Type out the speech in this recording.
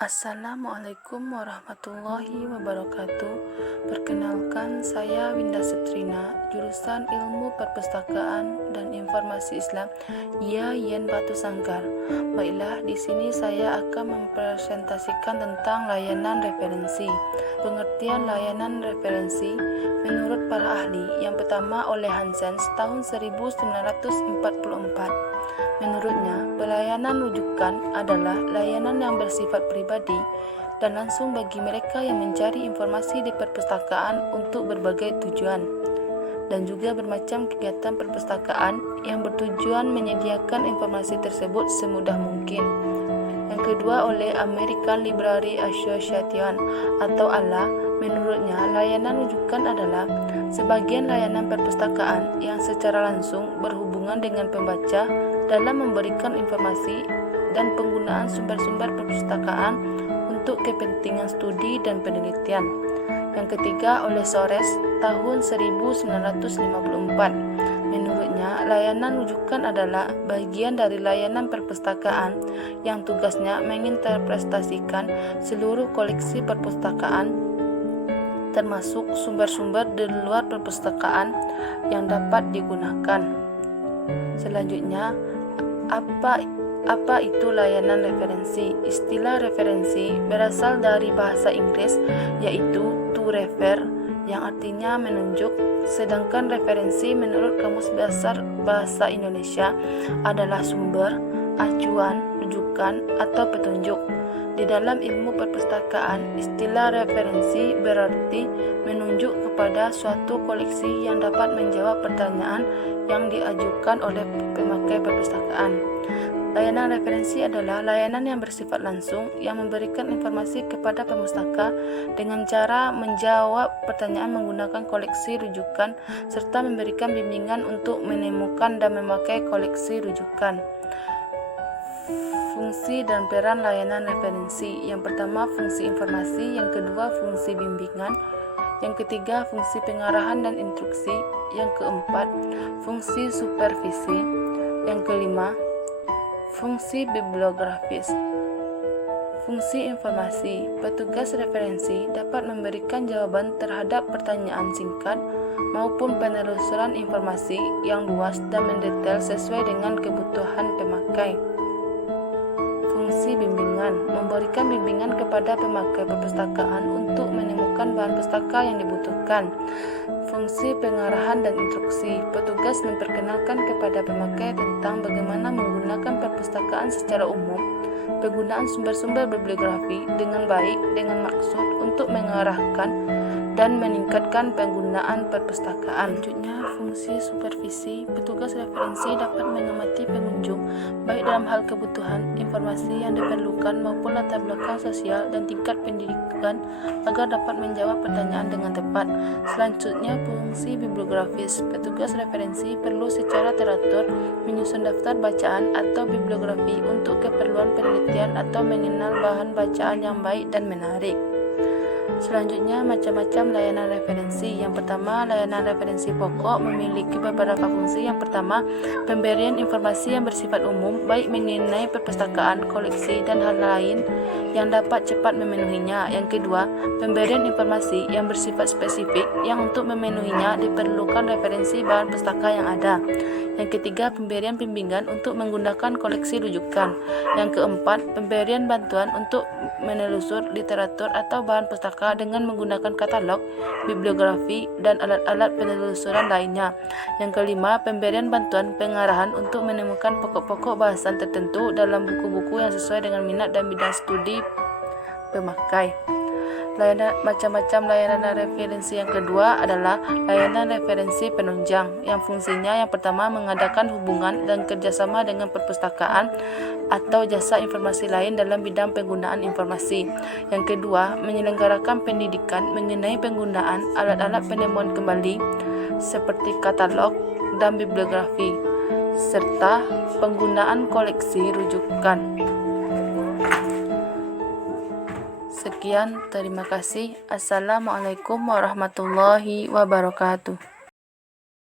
Assalamualaikum warahmatullahi wabarakatuh. Perkenalkan, saya Winda Septrina, jurusan Ilmu Perpustakaan dan Informasi Islam, Yayan Batu Sanggar. Baiklah, di sini saya akan mempresentasikan tentang layanan referensi. Pengertian layanan referensi menurut para ahli. Yang pertama oleh Hansens tahun 1944. Menurutnya, pelayanan rujukan adalah layanan yang bersifat pribadi dan langsung bagi mereka yang mencari informasi di perpustakaan untuk berbagai tujuan, dan juga bermacam kegiatan perpustakaan yang bertujuan menyediakan informasi tersebut semudah mungkin. Yang kedua oleh American Library Association atau ALA. Menurutnya, layanan rujukan adalah sebagian layanan perpustakaan yang secara langsung berhubungan dengan pembaca dalam memberikan informasi dan penggunaan sumber-sumber perpustakaan untuk kepentingan studi dan penelitian. Yang ketiga oleh Sores tahun 1954. Menurutnya, layanan rujukan adalah bagian dari layanan perpustakaan yang tugasnya menginterpretasikan seluruh koleksi perpustakaan termasuk sumber-sumber di luar perpustakaan yang dapat digunakan. Selanjutnya, apa itu layanan referensi? Istilah referensi berasal dari bahasa Inggris yaitu to refer yang artinya menunjuk, sedangkan referensi menurut Kamus Besar Bahasa Indonesia adalah sumber, acuan, rujukan, atau petunjuk. Di dalam ilmu perpustakaan, istilah referensi berarti menunjuk kepada suatu koleksi yang dapat menjawab pertanyaan yang diajukan oleh pemakai perpustakaan. Layanan referensi adalah layanan yang bersifat langsung yang memberikan informasi kepada pemustaka dengan cara menjawab pertanyaan menggunakan koleksi rujukan serta memberikan bimbingan untuk menemukan dan memakai koleksi rujukan. Fungsi dan peran layanan referensi. Yang pertama, fungsi informasi. Yang kedua, fungsi bimbingan. Yang ketiga, fungsi pengarahan dan instruksi. Yang keempat, fungsi supervisi. Yang kelima, fungsi bibliografis. Fungsi informasi. Petugas referensi dapat memberikan jawaban terhadap pertanyaan singkat maupun penelusuran informasi yang luas dan mendetail sesuai dengan kebutuhan pemakai. Fungsi bimbingan. Memberikan bimbingan kepada pemakai perpustakaan untuk menemukan bahan pustaka yang dibutuhkan. Fungsi pengarahan dan instruksi. Petugas memperkenalkan kepada pemakai tentang bagaimana menggunakan perpustakaan secara umum, penggunaan sumber-sumber bibliografi dengan baik dengan maksud untuk mengarahkan dan meningkatkan penggunaan perpustakaan. Selanjutnya, fungsi supervisi. Petugas referensi dapat mengamati pengunjung baik dalam hal kebutuhan, informasi yang diperlukan maupun latar belakang sosial dan tingkat pendidikan agar dapat menjawab pertanyaan dengan tepat. Selanjutnya, fungsi bibliografis. Petugas referensi perlu secara teratur menyusun daftar bacaan atau bibliografi untuk keperluan penelitian atau mengenal bahan bacaan yang baik dan menarik. Selanjutnya, macam-macam layanan referensi. Yang pertama, layanan referensi pokok memiliki beberapa fungsi. Yang pertama, pemberian informasi yang bersifat umum, baik mengenai perpustakaan, koleksi, dan hal lain yang dapat cepat memenuhinya. Yang kedua, pemberian informasi yang bersifat spesifik, yang untuk memenuhinya diperlukan referensi bahan pustaka yang ada. Yang ketiga, pemberian bimbingan untuk menggunakan koleksi rujukan. Yang keempat, pemberian bantuan untuk menelusur literatur atau bahan pustaka dengan menggunakan katalog, bibliografi, dan alat-alat penelusuran lainnya. Yang kelima, pemberian bantuan pengarahan untuk menemukan pokok-pokok bahasan tertentu dalam buku-buku yang sesuai dengan minat dan bidang studi pemakai. Macam-macam layanan referensi yang kedua adalah layanan referensi penunjang, yang fungsinya yang pertama mengadakan hubungan dan kerjasama dengan perpustakaan atau jasa informasi lain dalam bidang penggunaan informasi. Yang kedua, menyelenggarakan pendidikan mengenai penggunaan alat-alat penemuan kembali seperti katalog dan bibliografi serta penggunaan koleksi rujukan. Sekian, terima kasih. Assalamualaikum warahmatullahi wabarakatuh.